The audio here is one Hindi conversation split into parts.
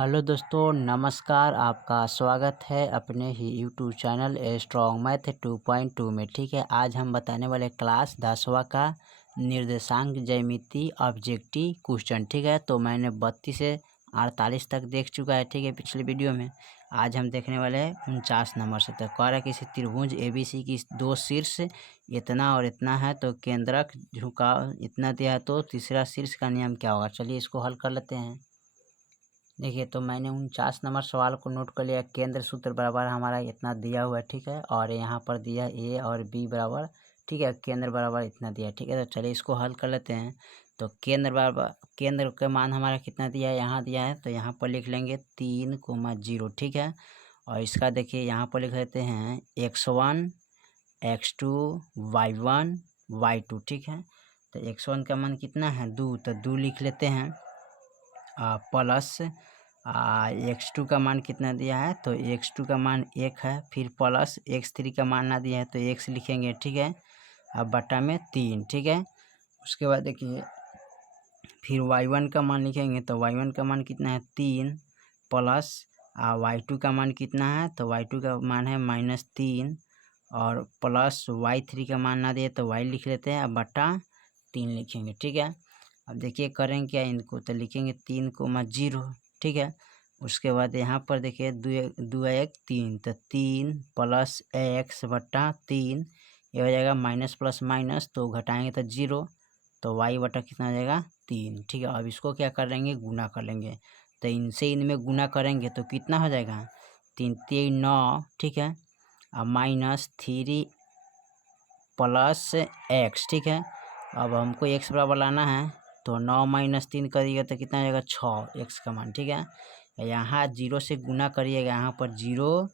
हेलो दोस्तों, नमस्कार। आपका स्वागत है अपने ही यूट्यूब चैनल स्ट्रॉन्ग मैथ 2.2 में। ठीक है, आज हम बताने वाले क्लास 10वां का निर्देशांक ज्यामिति ऑब्जेक्टिव क्वेश्चन। ठीक है, तो मैंने 32 से 48 तक देख चुका है। ठीक है, पिछले वीडियो में। आज हम देखने वाले हैं 49 नंबर से। तो कह रहा है किसी त्रिभुज ABC की दो शीर्ष इतना और इतना है, तो केंद्रक झुकाव इतना दिया है, तो तीसरा शीर्ष का नियम क्या होगा। चलिए इसको हल कर लेते हैं। देखिए, तो मैंने 49 नंबर सवाल को नोट कर लिया। केंद्र सूत्र बराबर हमारा इतना दिया हुआ है। ठीक है, और यहाँ पर दिया ए और बी बराबर। ठीक है, केंद्र बराबर इतना दिया। ठीक है, तो चलिए इसको हल कर लेते हैं। तो केंद्र बराबर, केंद्र का मान हमारा कितना दिया है, यहाँ दिया है, तो यहाँ पर लिख लेंगे 3,0। ठीक है, और इसका देखिए यहाँ पर लिख लेते हैं x1 x2 y1 y2। ठीक है, तो x1 का मान कितना है 2, तो 2 लिख लेते हैं। प्लस x2 का मान कितना दिया है, तो x2 का मान 1 है। फिर प्लस x3 का मान ना दिया है, तो x लिखेंगे। ठीक है, अब बटा में 3। ठीक है, उसके बाद देखिए फिर y1 का मान लिखेंगे, तो y1 का मान कितना है 3 प्लस y2 का मान कितना है, तो y2 का मान है -3 और प्लस y3 का मान ना दिए तो y लिख लेते हैं। अब बटा 3 लिखेंगे। ठीक है, अब देखिए करेंगे क्या इनको, तो लिखेंगे 3,0। ठीक है, उसके बाद यहाँ पर देखिए 2 1 3, तो 3 प्लस x बटा 3, ये हो जाएगा माइनस प्लस माइनस, तो घटाएंगे तो 0, तो y बटा कितना हो जाएगा 3। ठीक है, अब इसको क्या कर लेंगे, गुना कर लेंगे। तो इनसे इनमें गुना करेंगे तो कितना हो जाएगा 3 3 9। ठीक है, अब -3 प्लस x। ठीक है, अब हमको x बराबर लाना है, तो 9 - 3 करिएगा तो कितना आ जाएगा 6 x का मान। ठीक है, यहाँ 0 से गुना करिएगा, यहाँ पर 0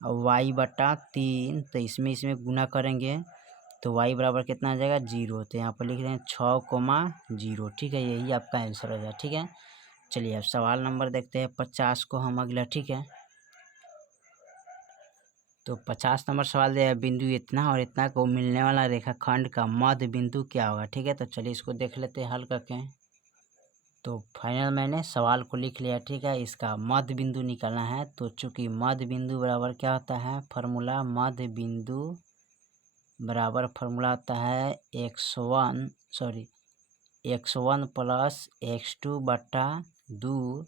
और y बटा 3, तो इसमें गुना करेंगे तो y बराबर कितना आ जाएगा 0, तो यहाँ पर लिख रहे हैं 6,0। ठीक है, यही आपका आंसर हो जाएगा। ठीक है, चलिए अब सवाल नंबर देखते हैं 50 को हम अगला। ठीक है, तो 50 नंबर सवाल दिया है, बिंदु इतना और इतना को मिलने वाला रेखाखंड का मध्य बिंदु क्या होगा। ठीक है, तो चलिए इसको देख लेते हैं हल करके। तो फाइनल मैंने सवाल को लिख लिया। ठीक है, इसका मध्य बिंदु निकालना है, तो चूंकि मध्य बिंदु बराबर क्या होता है, फार्मूला मध्य बिंदु बराबर फार्मूला होता है x1 प्लस x2 बटा 2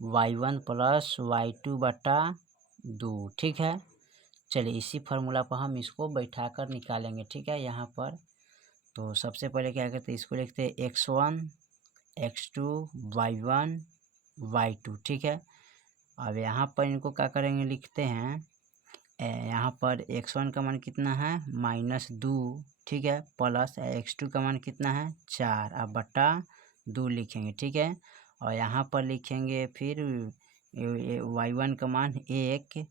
y1 प्लस y2 बटा 2। ठीक है, चलिए इसी फार्मूला पर हम इसको बैठा कर निकालेंगे। ठीक है, यहाँ पर तो सबसे पहले क्या करते हैं, इसको लिखते हैं x1 x2 y1 y2। ठीक है, अब यहाँ पर इनको क्या करेंगे, लिखते हैं यहाँ पर x1 का मान कितना है -2। ठीक है, प्लस x2 का मान कितना है 4, अब बटा 2 लिखेंगे। ठीक है, और यहाँ पर लिखेंगे फिर y1 का मान 1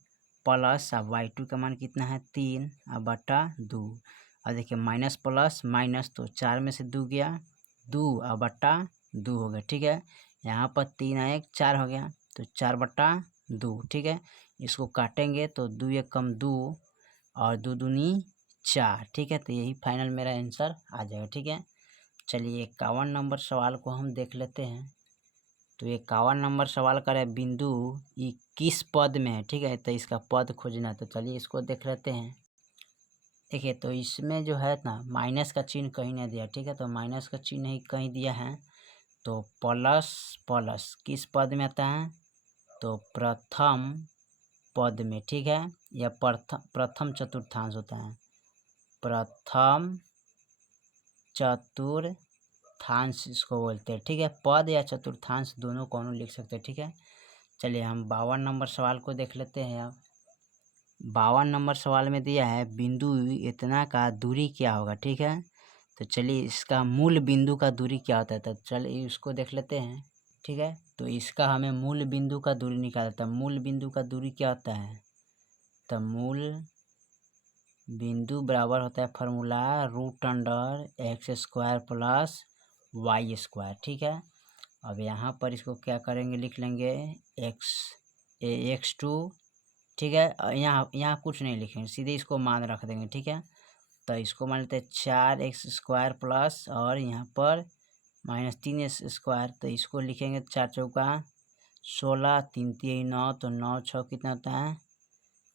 प्लस अब y2 का मान कितना है 3, अब बटा 2। अब देखिए माइनस प्लस माइनस, तो 4 में से 2 गया 2, अब बटा 2 हो गया। ठीक है, यहाँ पर 3 1 4 हो गया, तो 4 बटा 2। ठीक है, इसको काटेंगे तो 2 1 कम 2 और 2 दूनी 4। ठीक है, तो यही फाइनल मेरा आंसर आ जाएगा। ठीक है, चलिए 51 नंबर सवाल को हम देख लेते हैं। तो 51 नंबर सवाल का है, बिंदु ये किस पद में है। ठीक है, तो इसका पद खोजना, तो चलिए इसको देख लेते हैं। देखिए, तो इसमें जो है ना माइनस का चिन्ह कहीं नहीं दिया। ठीक है, तो माइनस का चिन्ह ही कहीं दिया है, तो प्लस प्लस किस पद में आता है, तो प्रथम पद में। ठीक है, यह प्रथम चतुर्थांश होता है, प्रथम चतुर्थांश इसको बोलते हैं। ठीक है, पद या चतुर्थांश दोनों कौनों लिख सकते हैं। ठीक है, चलिए हम 52 नंबर सवाल को देख लेते हैं। अब 52 नंबर सवाल में दिया है, बिंदु इतना का दूरी क्या होगा। ठीक है, तो चलिए इसका मूल बिंदु का दूरी क्या होता है, तो चलिए इसको देख लेते हैं। ठीक है, तो इसका हमें मूल बिंदु का दूरी निकालना था। मूल बिंदु का दूरी क्या होता है, तो मूल बिंदु बराबर होता है फार्मूला √x² प्लस y²। ठीक है, अब यहाँ पर इसको क्या करेंगे, लिख लेंगे x2। ठीक है, यहाँ कुछ नहीं लिखेंगे, सीधे इसको मान रख देंगे। ठीक है, तो इसको मान लेते हैं 4x² प्लस और यहाँ पर -3x², तो इसको लिखेंगे 4 चौका 16 3 3 9, तो 9 6 कितना होता है,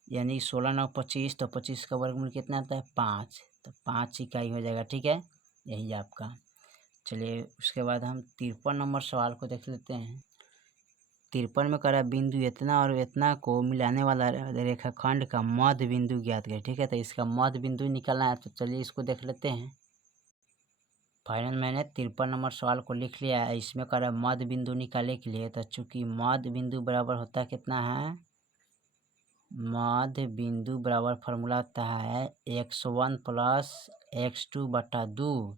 यानी 16 9 25, तो 25 का वर्गमूल कितना आता है 5, तो 5 इकाई हो जाएगा। ठीक है, यही आपका। चलिए उसके बाद हम 53 नंबर सवाल को देख लेते हैं। 53 में करा बिंदु इतना और इतना को मिलाने वाला रेखाखंड का मध्य बिंदु ज्ञात करें। ठीक है, तो इसका मध्य बिंदु निकालना है, तो चलिए इसको देख लेते हैं। फाइनल मैंने 53 नंबर सवाल को लिख लिया है। इसमें करा मध्य बिंदु निकालने के लिए, तो चूंकि मध्य बिंदु बराबर होता है कितना है, मध्य बिंदु बराबर फार्मूला होता है x1 प्लस x2 बटा 2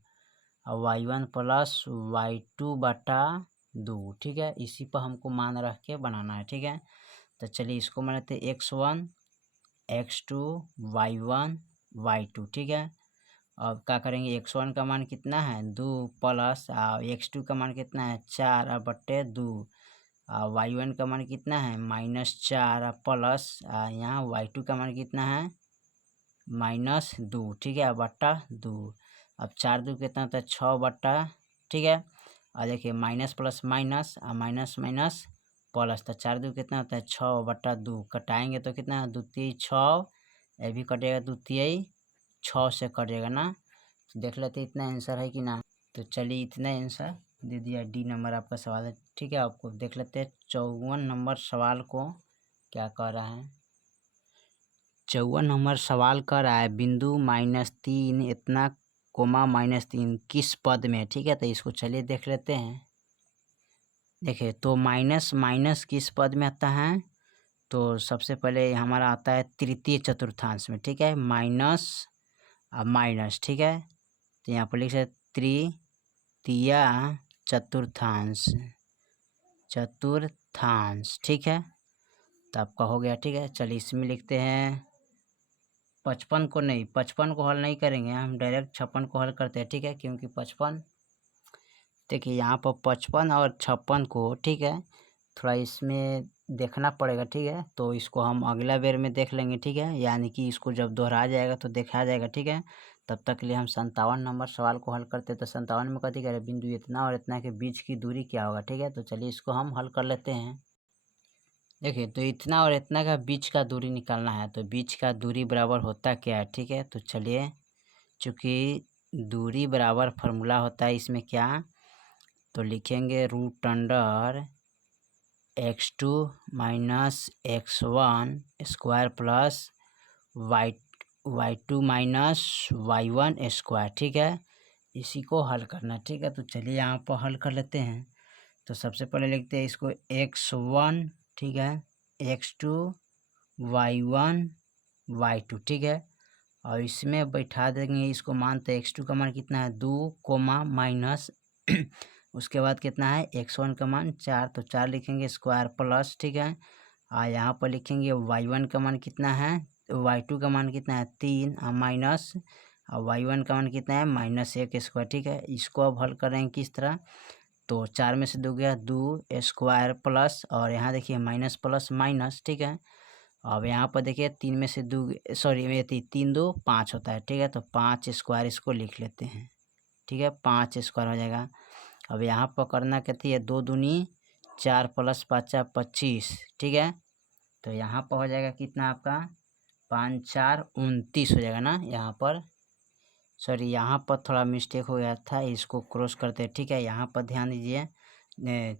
और y1 प्लस y2 बटा 2। ठीक है, इसी पर हमको मान रख के बनाना है। ठीक है, तो चलिए इसको मान लेते हैं x1 x2 y1 y2। ठीक है, अब क्या करेंगे, x1 का मान कितना है 2 प्लस x2 का मान कितना है 4 और बट्टे 2, y1 का मान कितना है -4 और प्लस यहाँ y2 का मान कितना है -2। ठीक है, बट्टा 2। अब 4 2 कितना होता है 6 बट्टा। ठीक है, और देखिए माइनस प्लस माइनस और माइनस माइनस प्लस, तो 4 2 कितना होता है 6 बट्टा 2, कटाएंगे तो कितना है 2 3 6, ये भी कटेगा 2 3 6 से कटेगा ना। तो देख लेते इतना आंसर है कि ना। तो चलिए इतना आंसर दे दिया, डी नंबर आपका सवाल है। ठीक है, आपको देख लेते हैं 54 नंबर सवाल को क्या कह रहा है। 54 नंबर सवाल कर रहा है बिंदु -3 इतना कोमा -3 किस पद में। ठीक है, तो इसको चलिए देख लेते हैं। देखिए तो माइनस माइनस किस पद में आता है, तो सबसे पहले हमारा आता है तृतीय चतुर्थांश में। ठीक है, माइनस और माइनस। ठीक है, तो यहाँ पर लिख सकते तृतीय चतुर्थांश, चतुर्थांश। ठीक है, तो आपका हो गया। ठीक है, चलिए इसमें लिखते हैं 55 को नहीं, 55 को हल नहीं करेंगे हम, डायरेक्ट 56 को हल करते हैं। ठीक है, क्योंकि 55 देखिए यहाँ पर 55 और 56 को, ठीक है, थोड़ा इसमें देखना पड़ेगा। ठीक है, तो इसको हम अगला बेर में देख लेंगे। ठीक है, यानी कि इसको जब दोहरा जाएगा तो देखा जाएगा। ठीक है, तब तक के लिए हम 57 नंबर सवाल को हल करते हैं। तो 57 में कथी करें, बिंदु इतना और इतना के बीच की दूरी क्या होगा। ठीक है, तो चलिए इसको हम हल कर लेते हैं। देखिए तो इतना और इतना का बीच का दूरी निकालना है, तो बीच का दूरी बराबर होता क्या है। ठीक है, तो चलिए चूँकि दूरी बराबर फार्मूला होता है इसमें क्या, तो लिखेंगे √under x2 minus x1 square plus y2 minus y1 square. ठीक है, इसी को हल करना। ठीक है, तो चलिए यहाँ पर हल कर लेते हैं। तो सबसे पहले लिखते हैं इसको x1, ठीक है, x2 y1 y2। ठीक है, और इसमें बैठा देंगे इसको, मानते x2 का मान कितना है 2 कोमा माइनस उसके बाद कितना है x1 का मान 4, तो 4 लिखेंगे स्क्वायर प्लस। ठीक है, और यहाँ पर लिखेंगे y1 का मान कितना है, y2 का मान कितना है 3 और माइनस, और y1 का मान कितना है -1 स्क्वायर। ठीक है, इसको अब हल करेंगे किस तरह, तो 4 में से 2 गया 2 स्क्वायर प्लस, और यहाँ देखिए माइनस प्लस माइनस। ठीक है, अब यहाँ पर देखिए 3 में से 2, सॉरी ये 3 2 5 होता है। ठीक है, तो 5 स्क्वायर इसको लिख लेते हैं। ठीक है, 5 स्क्वायर हो जाएगा। अब यहाँ पर करना कहती है 2 दूनी 4 प्लस 5 25। ठीक है, तो यहाँ पर हो जाएगा कितना आपका 5 4 29 हो जाएगा ना। यहाँ पर सॉरी यहाँ पर थोड़ा मिस्टेक हो गया था, इसको क्रॉस करते हैं। ठीक है, यहाँ पर ध्यान दीजिए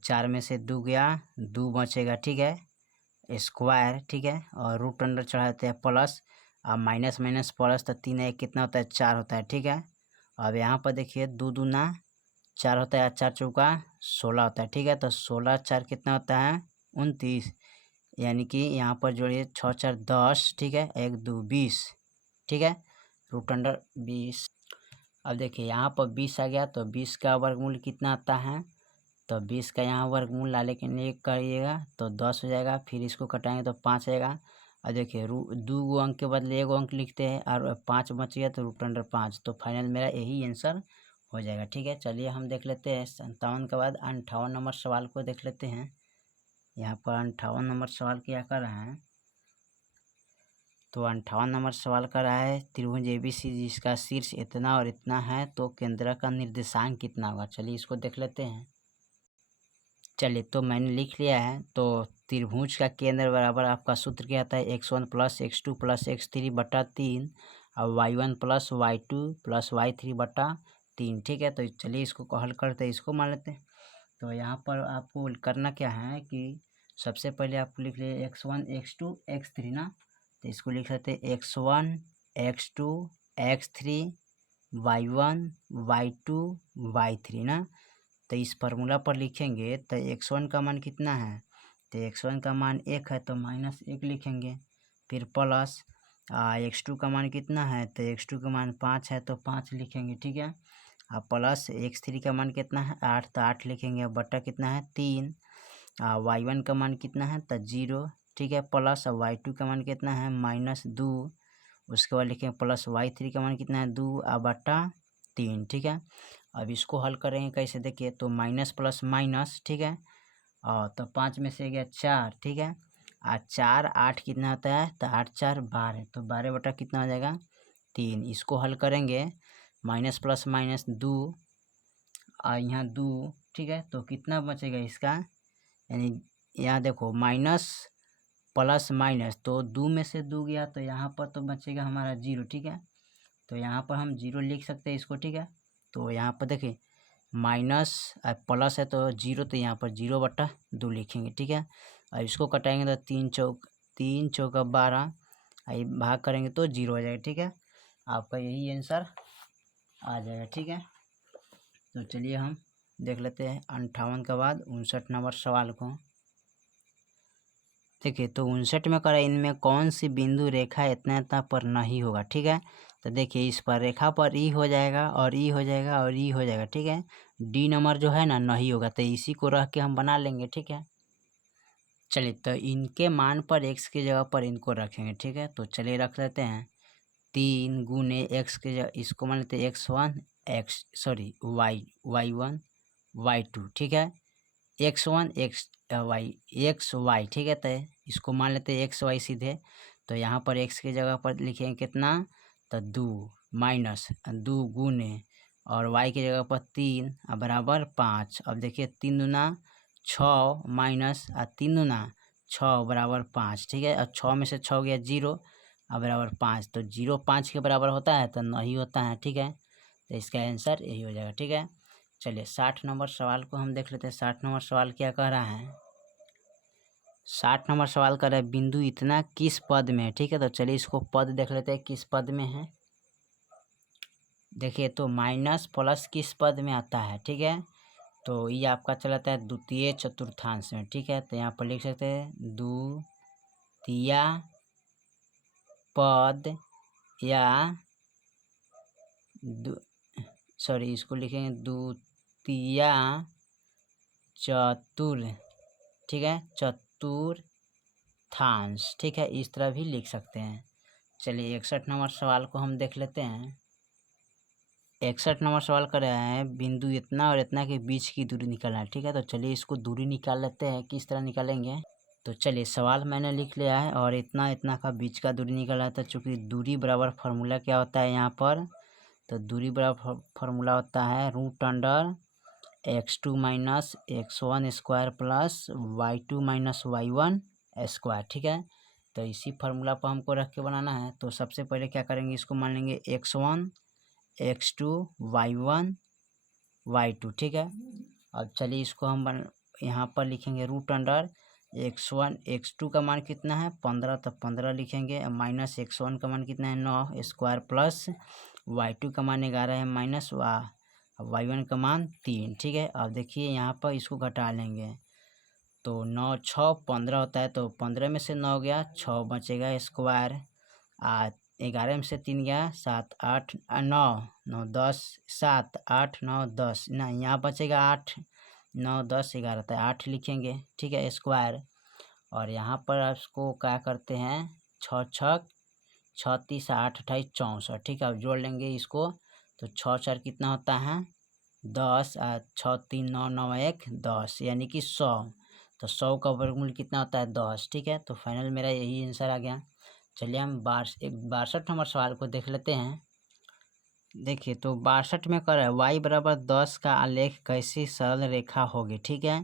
4 में से 2 गया 2 बचेगा। ठीक है, स्क्वायर। ठीक है, और √अंडर चढ़ाते हैं प्लस और माइनस माइनस प्लस, तो 3 1 कितना होता है 4 होता है। ठीक है, अब यहाँ पर देखिए 2 दूना 4 होता है, 4 चौका 16 होता है। ठीक है, तो 16 4 कितना होता है 29, यानी कि यहाँ पर जोड़िए 6 4 10। ठीक है, 1 2 20। ठीक है, √अंडर 20। अब देखिए यहाँ पर 20 आ गया, तो 20 का वर्गमूल कितना आता है, तो 20 का यहाँ वर्गमूल डाले के लिए करिएगा तो 10 हो जाएगा, फिर इसको कटाएंगे तो 5 आएगा। और देखिए 2 अंक के बदले 1 अंक लिखते हैं और 5 बच गया, तो √अंडर 5। तो फाइनल मेरा यही आंसर हो जाएगा। ठीक है, चलिए हम देख लेते हैं 57 के बाद 58 नंबर सवाल को देख लेते हैं। यहाँ पर 58 नंबर सवाल क्या कर रहा है, तो 58 नंबर सवाल कर रहा है त्रिभुज ABC जिसका शीर्ष इतना और इतना है, तो केंद्र का निर्देशांक कितना होगा। चलिए इसको देख लेते हैं। चलिए तो मैंने लिख लिया है। तो त्रिभुज का केंद्र बराबर आपका सूत्र क्या आता है, x1 plus x2 plus x3 बटा 3 और y1 plus y2 plus y3 बटा 3। ठीक है, तो चलिए इसको हल करते हैं, इसको मान लेते हैं। तो यहाँ पर आपको करना क्या है कि सबसे पहले आपको लिख लिया x1 x2 x3 ना, तो इसको लिख सकते हैं x1 x2 x3 y1 y2 y3 ना। तो इस फार्मूला पर लिखेंगे तो x1 का मान कितना है, तो x1 का मान 1 है तो -1 लिखेंगे। फिर प्लस x2 का मान कितना है, तो x2 का मान 5 है तो 5 लिखेंगे। ठीक है, अब प्लस x3 का मान कितना है 8 तो 8 लिखेंगे। अब बट्टा कितना है 3। y1 का मान कितना है तो 0। ठीक है, प्लस y2 का मान कितना है -2। उसके बाद लिखेंगे प्लस y3 का मान कितना है 2 बटा 3। ठीक है, अब इसको हल करेंगे कैसे, देखिए तो माइनस प्लस माइनस। ठीक है, और तो 5 में से गया 4। ठीक है, 4 8 कितना होता है, तो 8 4 12, तो 12 बटा कितना हो जाएगा 3। इसको हल करेंगे माइनस प्लस माइनस 2 और यहाँ 2। ठीक है, तो कितना बचेगा इसका, यानी यहाँ देखो माइनस प्लस माइनस, तो 2 में से 2 गया तो यहाँ पर तो बचेगा हमारा 0। ठीक है, तो यहाँ पर हम 0 लिख सकते हैं इसको। ठीक है, तो यहाँ पर देखिए माइनस प्लस है तो 0, तो यहाँ पर 0 बटा 2 लिखेंगे। ठीक है, अब इसको कटाएंगे तो 3 चौका 12, भाग करेंगे तो 0 हो जाएगा। ठीक है, आपका यही आंसर आ जाएगा। ठीक है, तो चलिए हम देख लेते हैं 58 के बाद 59 नंबर सवाल को। देखिए तो 59 में करा, इनमें कौन सी बिंदु रेखा इतना इतना पर नहीं होगा। ठीक है, तो देखिए इस पर रेखा पर ई हो जाएगा और ई हो जाएगा और ई हो जाएगा। ठीक है, डी नंबर जो है ना नहीं होगा, तो इसी को रख के हम बना लेंगे। ठीक है, चलिए तो इनके मान पर एक्स की जगह पर इनको रखेंगे। ठीक है, तो चलिए रख लेते हैं 3 गुने एक्स के जगह इसको मान लेते हैं x1 y1 y2। ठीक है, x1 एक्स वाई। ठीक है, तो इसको मान लेते हैं एक्स वाई सीधे। तो यहाँ पर x की जगह पर लिखेंगे कितना, तो 2 माइनस 2 गुने और y की जगह पर 3 बराबर 5। अब देखिए 3 दूना 6 माइनस 3 दूना 6 बराबर 5। ठीक है, और 6 में से 6 गया 0 बराबर 5, तो 0 5 के बराबर होता है तो नहीं होता है। ठीक है, तो इसका आंसर यही हो जाएगा। ठीक है, चलिए 60 नंबर सवाल को हम देख लेते हैं। 60 नंबर सवाल क्या कह रहा है, 60 नंबर सवाल कर रहा है बिंदु इतना किस पद में है। ठीक है, तो चलिए इसको पद देख लेते हैं किस पद में है। देखिए तो माइनस प्लस किस पद में आता है। ठीक है, तो ये आपका चलाता है द्वितीय चतुर्थांश में। ठीक है, तो यहाँ पर लिख सकते हैं द्वितीय पद या इसको लिखेंगे द्वितीय ठीक है चतुर्थांश। ठीक है, इस तरह भी लिख सकते हैं। चलिए 61 नंबर सवाल को हम देख लेते हैं। 61 नंबर सवाल कर रहे हैं बिंदु इतना और इतना के बीच की दूरी निकालना है। ठीक है, तो चलिए इसको दूरी निकाल लेते हैं, किस तरह निकालेंगे। तो चलिए सवाल मैंने लिख लिया है और इतना इतना का बीच का दूरी निकाला है। तो चूँकि दूरी बराबर फार्मूला क्या होता है यहाँ पर, तो दूरी बराबर फार्मूला होता है √x2 minus x1 square plus y2 minus y1 square. ठीक है, तो इसी फार्मूला पर हमको रख के बनाना है। तो सबसे पहले क्या करेंगे, इसको मान लेंगे x1 x2 y1 y2। ठीक है, अब चलिए इसको हम यहाँ पर लिखेंगे √x1 x2 का मान कितना है 15, तो 15 लिखेंगे। माइनस x1 का मान कितना है 9 स्क्वायर प्लस y2 का मान 11 है माइनस y1 का मान 3। ठीक है, अब देखिए यहाँ पर इसको घटा लेंगे तो 9 6 15 होता है, तो 15 में से 9 गया 6 बचेगा स्क्वायर 11 में से 3 गया 7 8 9 9 10 7 8 9 10 ना, यहाँ बचेगा 8 9 10 11, तो 8 लिखेंगे। ठीक है, स्क्वायर। और यहाँ पर इसको क्या करते हैं 6 6 36 8 28 64। ठीक है, अब जोड़ लेंगे इसको तो 6 4 कितना होता है 10 6 3 9 9 1 10 यानी कि 100। तो 100 का वर्गमूल कितना होता है 10। ठीक है, तो फाइनल मेरा यही आंसर आ गया। चलिए हम 62 नंबर सवाल को देख लेते हैं। देखिए तो 62 में कर रहा है y बराबर 10 का आलेख कैसी सरल रेखा होगी। ठीक है,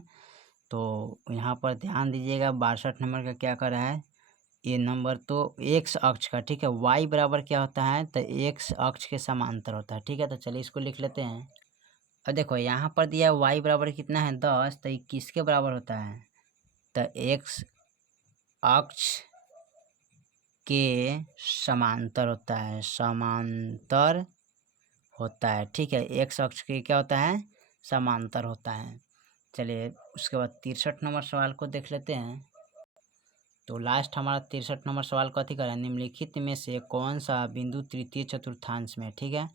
तो यहाँ पर ध्यान दीजिएगा 62 नंबर का क्या कर रहा है, ये नंबर तो एक्स अक्ष का, ठीक है। वाई बराबर क्या होता है, तो एक्स अक्ष के समांतर होता है, ठीक है। तो चलिए इसको लिख लेते हैं। और देखो यहाँ पर दिया वाई बराबर कितना है 10, तो ये किसके बराबर होता है, तो एक्स अक्ष के समांतर होता है, समांतर होता है, ठीक है। एक्स अक्ष के क्या होता है, समांतर होता है। चलिए उसके बाद 63 नंबर सवाल को देख लेते हैं। तो लास्ट हमारा 63 नंबर सवाल को अथी करें, निम्नलिखित में से कौन सा बिंदु तृतीय चतुर्थांश में, ठीक है।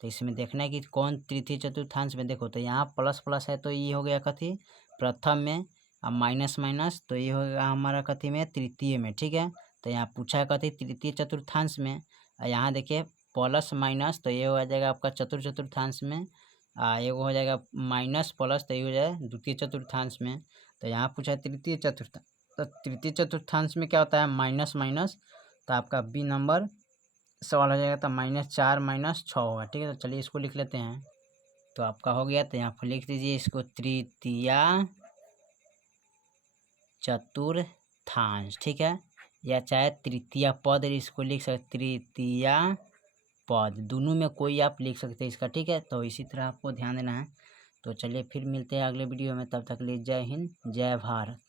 तो इसमें देखना है कि कौन तृतीय चतुर्थांश में। देखो तो यहाँ प्लस प्लस है तो ये हो गया कथी प्रथम में, अब माइनस माइनस तो ये होगा हमारा कथी में तृतीय में, ठीक है। तो यहाँ पूछा है कथी तृतीय चतुर्थांश में, और यहाँ देखिए प्लस माइनस तो ये हो जाएगा आपका चतुर्थांश में, एगो हो जाएगा माइनस प्लस तो ये हो जाएगा द्वितीय चतुर्थांश में। तो यहाँ पूछा है तृतीय चतुर्थांश, तो तृतीय चतुर्थांश में क्या होता है माइनस माइनस, तो आपका बी नंबर सवाल हो जाएगा, तो -4 -6 होगा, ठीक है। तो चलिए इसको लिख लेते हैं। तो आपका हो गया, तो यहाँ पर लिख दीजिए इसको तृतीय चतुर्थांश, ठीक है। या चाहे तृतीय पद इसको लिख सकते, तृतीय पद, दोनों में कोई आप लिख सकते हैं इसका, ठीक है। तो इसी तरह आपको ध्यान देना है। तो चलिए फिर मिलते हैं अगले वीडियो में, तब तक के लिए जय हिंद जय भारत।